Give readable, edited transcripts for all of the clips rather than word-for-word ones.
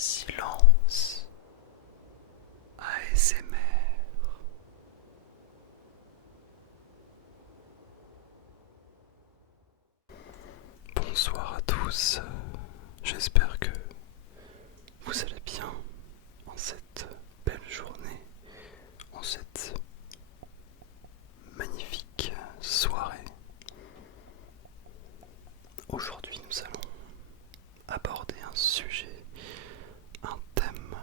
Silence ASMR. Bonsoir à tous, j'espère que vous allez bien en cette belle journée, en cette magnifique soirée. Aujourd'hui nous allons aborder un sujet, un thème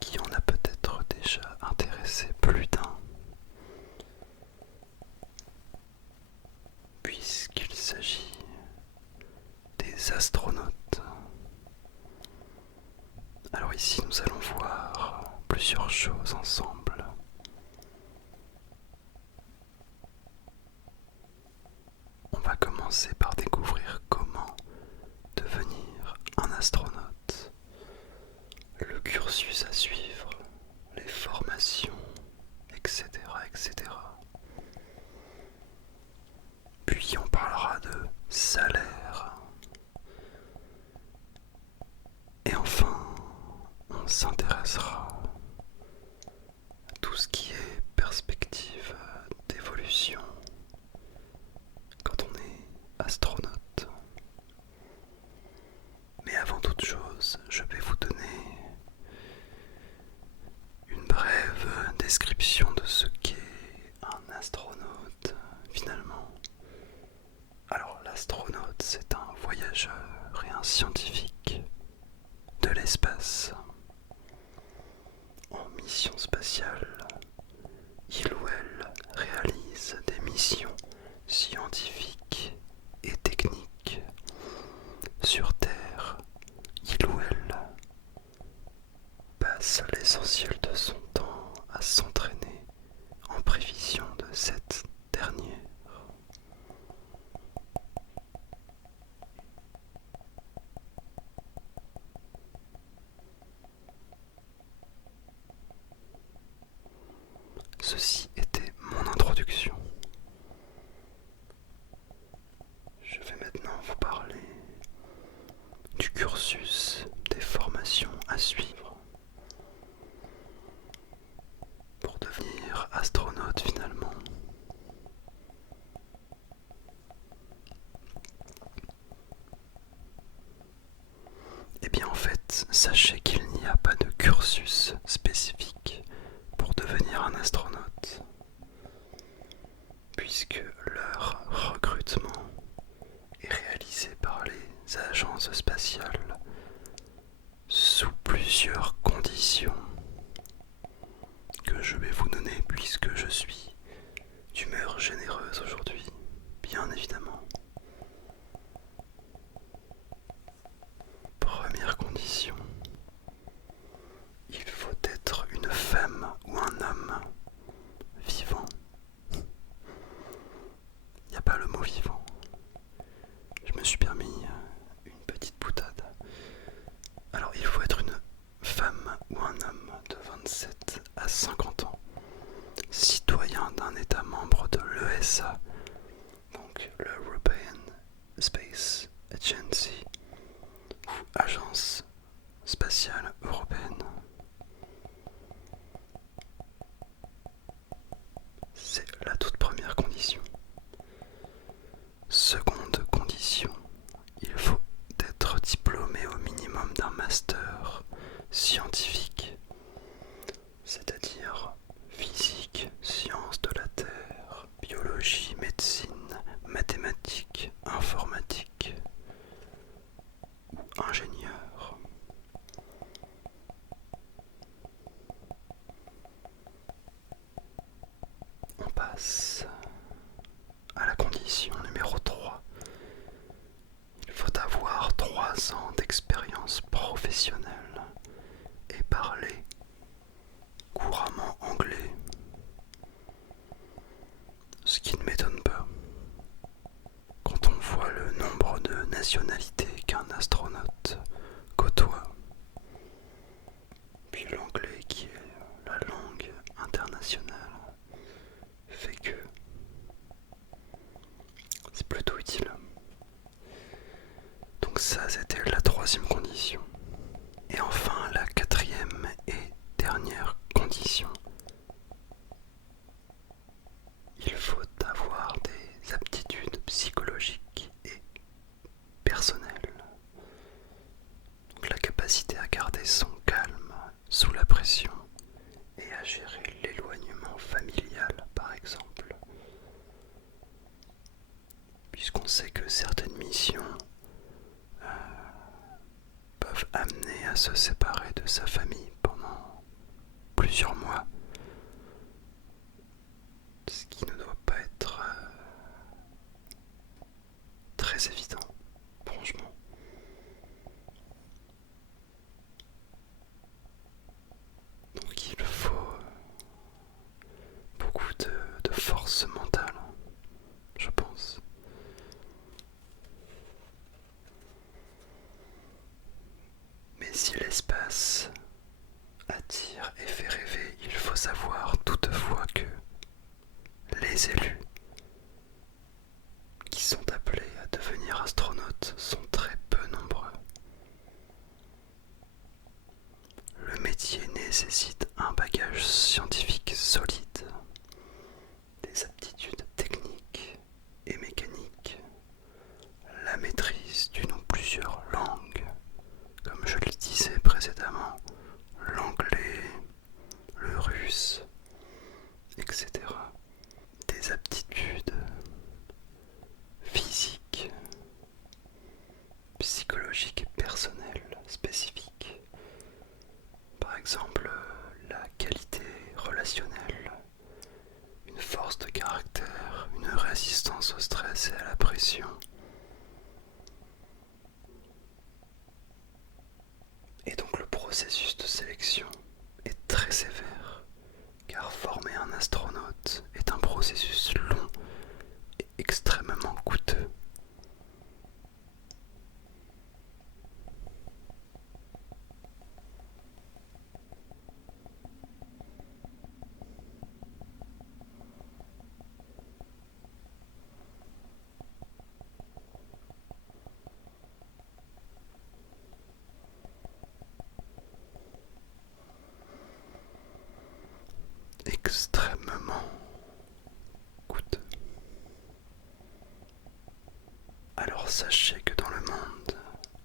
qui en a peut-être déjà intéressé plus d'un, puisqu'il s'agit des astronautes. Alors ici nous allons voir plusieurs choses ensemble. On va commencer par découvrir comment devenir un astronaute, le cursus à suivre, les formations, etc., etc. Puis on parlera de salaire. Et enfin, on s'intéressera à tout ce qui est perspective d'évolution quand on est astronaute. Mais avant toute chose, je vais vous donner une brève description de ce qu'est un astronaute finalement. Alors l'astronaute, c'est un voyageur et un scientifique de l'espace. En mission spatiale, il ou elle réalise des missions scientifiques et techniques. Sur Terre, il ou elle passe l'essentiel de son temps à s'entraîner en prévision de cette dernière. Ceci était mon introduction. Je vais maintenant vous parler du cursus des formations à suivre pour devenir astronaute finalement. Eh bien en fait, sachez qu'il n'y a pas de cursus spécifique pour devenir un astronaute, puisque leur recrutement est réalisé par les agences spatiales sous plusieurs conditions que je vais vous donner puisque je suis d'humeur généreuse aujourd'hui, bien évidemment. Première condition, il faut être une femme ou un homme vivant. Il n'y a pas le mot vivant. Je me suis permis une petite boutade. Alors il faut être une femme ou un homme de 27 à 50 ans, citoyen d'un État membre de l'ESA, donc l'European Space Agency, ou Agence spatiale européenne. C'est la toute première condition. Seconde condition, il faut être diplômé au minimum d'un master scientifique, c'est-à-dire physique, sciences de la Terre, biologie, médecine, mathématiques, informatique ou ingénieur. On passe à la condition numéro 3. Il faut avoir 3 ans d'expérience professionnelle et parler couramment anglais. Ce qui ne m'étonne pas quand on voit le nombre de nationalités qu'un astronaute côtoie. Puis l'anglais qui est la langue internationale fait que c'est plutôt utile. Donc ça, c'était la troisième condition. Et enfin, la quatrième et dernière condition. Il faut avoir des aptitudes psychologiques et personnelles. Donc la capacité à garder son calme sous la pression et à gérer l'éloignement familial, par exemple. Puisqu'on sait que certaines missions peuvent amener à se séparer de sa famille pendant plusieurs mois, ce qui ne doit pas être très évident, franchement. Donc il faut beaucoup de force mentale, je pense. Mais si l'espace attire et fait rêver, il faut savoir toutefois que les élus qui sont appelés à devenir astronautes sont très peu nombreux. Le métier nécessite un bagage scientifique solide, des aptitudes techniques et mécaniques, la maîtrise d'une ou plusieurs langues, comme je le disais précédemment, l'anglais, le russe, etc. Des aptitudes physiques, psychologiques et personnelles spécifiques. Par exemple, la qualité relationnelle, une force de caractère, une résistance au stress et à la pression. Et donc le processus de sélection est très sévère, car former un astronaute est un processus long et extrêmement coûteux. Extrêmement coûteux. Alors sachez que dans le monde,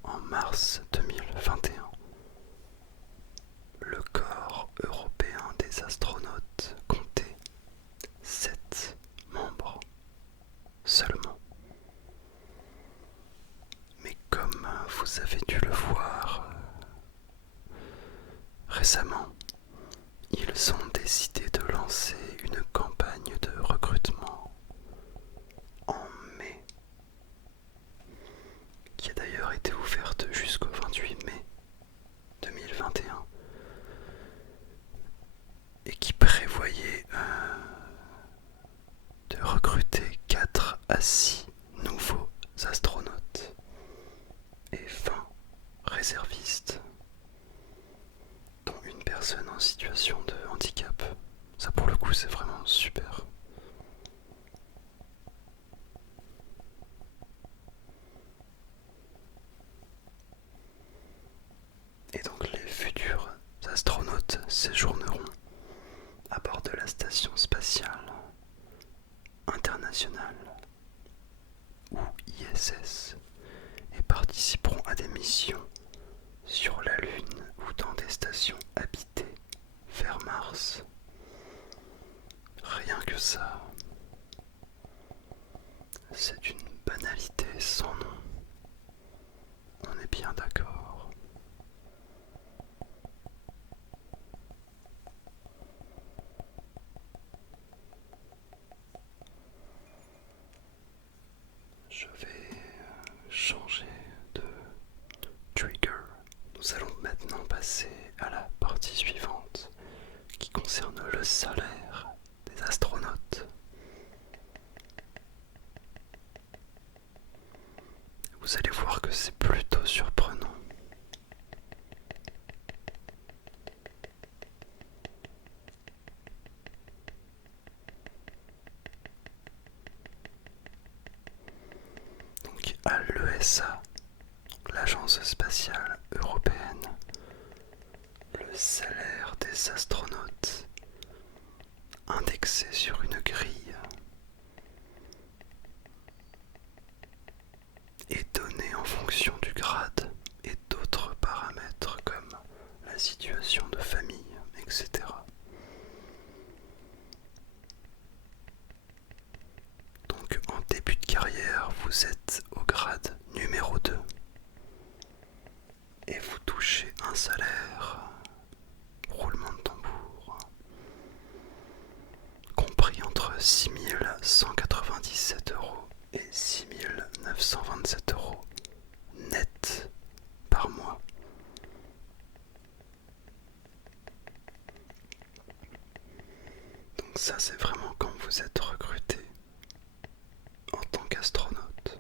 en mars 2021, le corps européen des astronautes comptait 7 membres seulement. Mais comme vous avez dû le voir récemment, ils ont décidé de lancer une campagne de recrutement en mai, qui a d'ailleurs été ouverte jusqu'au 28 mai 2021 et qui prévoyait de recruter 4 à 6 nouveaux astronautes et 20 réservistes, dont une personne en situation de handicap. Ça pour le coup c'est vraiment super. Et donc les futurs astronautes séjourneront à bord de la station spatiale internationale ou ISS et participeront à des missions sur la Lune ou dans des stations habitées vers Mars. Rien que ça, c'est une banalité sans nom. On est bien d'accord. Je vais changer de trigger. Nous allons maintenant passer à la partie suivante qui concerne le salaire des astronautes. Vous allez voir que c'est plutôt surprenant. Donc à l'ESA, la l'Agence spatiale européenne, le salaire des astronautes indexé sur une grille est donné en fonction du grade et d'autres paramètres comme la situation de famille, etc. Donc en début de carrière, vous êtes au grade numéro 2 et vous touchez un salaire, roulement de tambour, compris entre 6 197 € et 6 927 € net par mois. Donc ça, c'est vraiment quand vous êtes recruté en tant qu'astronaute.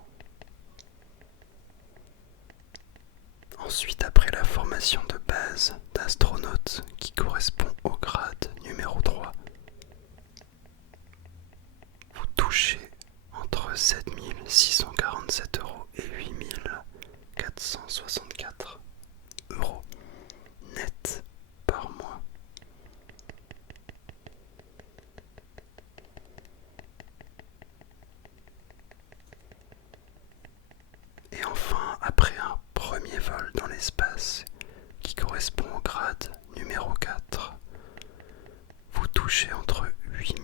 Ensuite, après la formation de base d'astronaute qui correspond au grade numéro 3, vous touchez entre 7 647 € et 8 464 € net par mois. Et enfin, après un premier vol dans l'espace qui correspond au grade numéro 4, vous touchez entre 8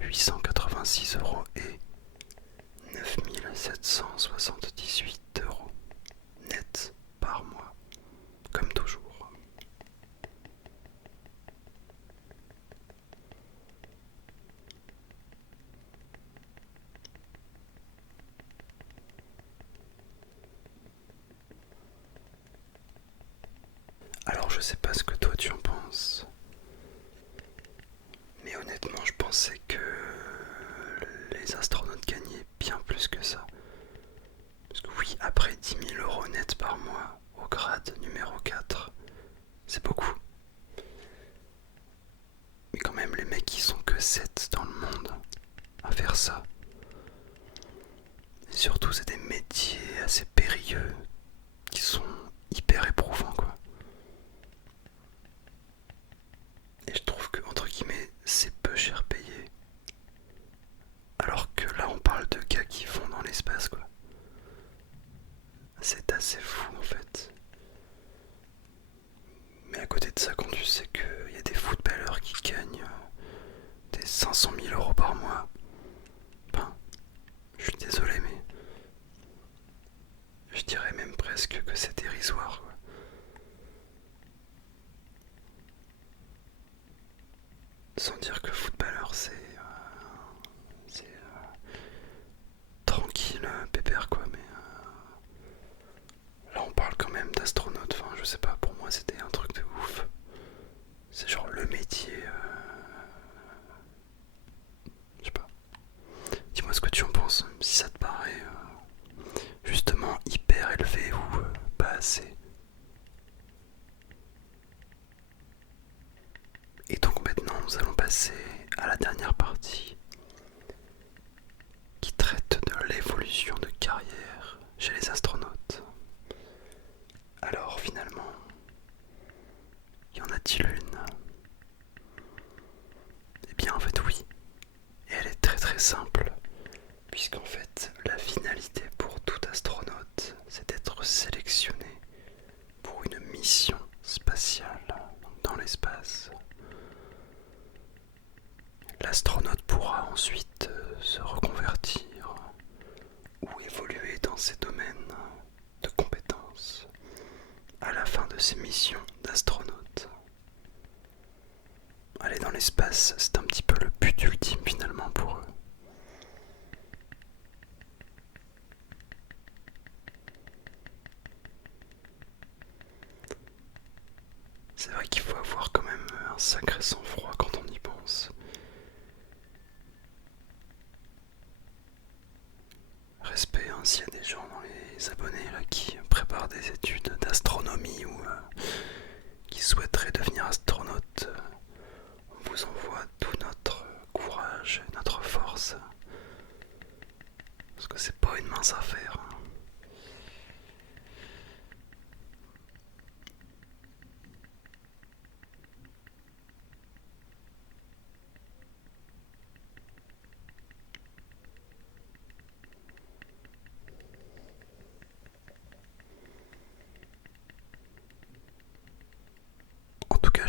886 € et 9 778 € net par mois, comme toujours. Alors je sais pas ce que toi tu en penses, mais honnêtement je pensais que les astronautes gagnaient bien plus que ça. Parce que oui, après 10 000 € net par mois au grade numéro 4, c'est beaucoup. Mais quand même les mecs ils sont que 7 dans le monde à faire ça. Et surtout c'est des métiers assez périlleux qui sont hyper éprouvants quoi. Et je trouve que entre guillemets c'est peu cher payé. Alors que là on parle de gars qui vont dans l'espace quoi. C'est assez fou en fait. Mais à côté de ça, quand tu sais qu'il y a des footballeurs qui gagnent des 500 000 € par mois, ben, je suis désolé mais je dirais même presque que c'est dérisoire quoi. Sans dire que footballeur c'est tranquille, pépère quoi, mais là on parle quand même d'astronaute, enfin je sais pas, pour moi c'était un truc de ouf. C'est genre le métier, je sais pas. Dis-moi ce que tu en penses, si ça te paraît justement hyper élevé ou pas assez. Et donc maintenant nous allons passer à la dernière partie qui traite de l'évolution de carrière chez les astronautes. Alors finalement, y en a-t-il une? Eh bien en fait oui, et elle est très très simple, puisqu'en fait la finalité pour tout astronaute c'est d'être sélectionné pour une mission spatiale dans l'espace. L'astronaute pourra ensuite se reconvertir ou évoluer dans ses domaines de compétences à la fin de ses missions d'astronaute. Aller dans l'espace, c'est un petit peu le but ultime finalement pour eux. C'est vrai qu'il faut avoir quand même un sacré sang-froid quand on y pense. Respect, hein, s'il y a des gens dans les abonnés là, qui préparent des études d'astronomie ou qui souhaiteraient devenir astronaute, on vous envoie tout notre courage et notre force. Parce que c'est pas une mince affaire.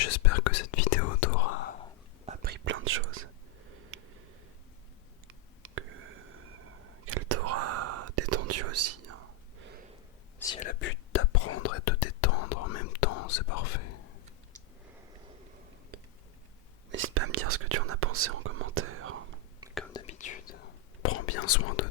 j'espère que cette vidéo t'aura appris plein de choses. Qu'elle t'aura détendu aussi. Hein. Si elle a pu t'apprendre et te détendre en même temps, c'est parfait. N'hésite pas à me dire ce que tu en as pensé en commentaire. Comme d'habitude, prends bien soin d'eux.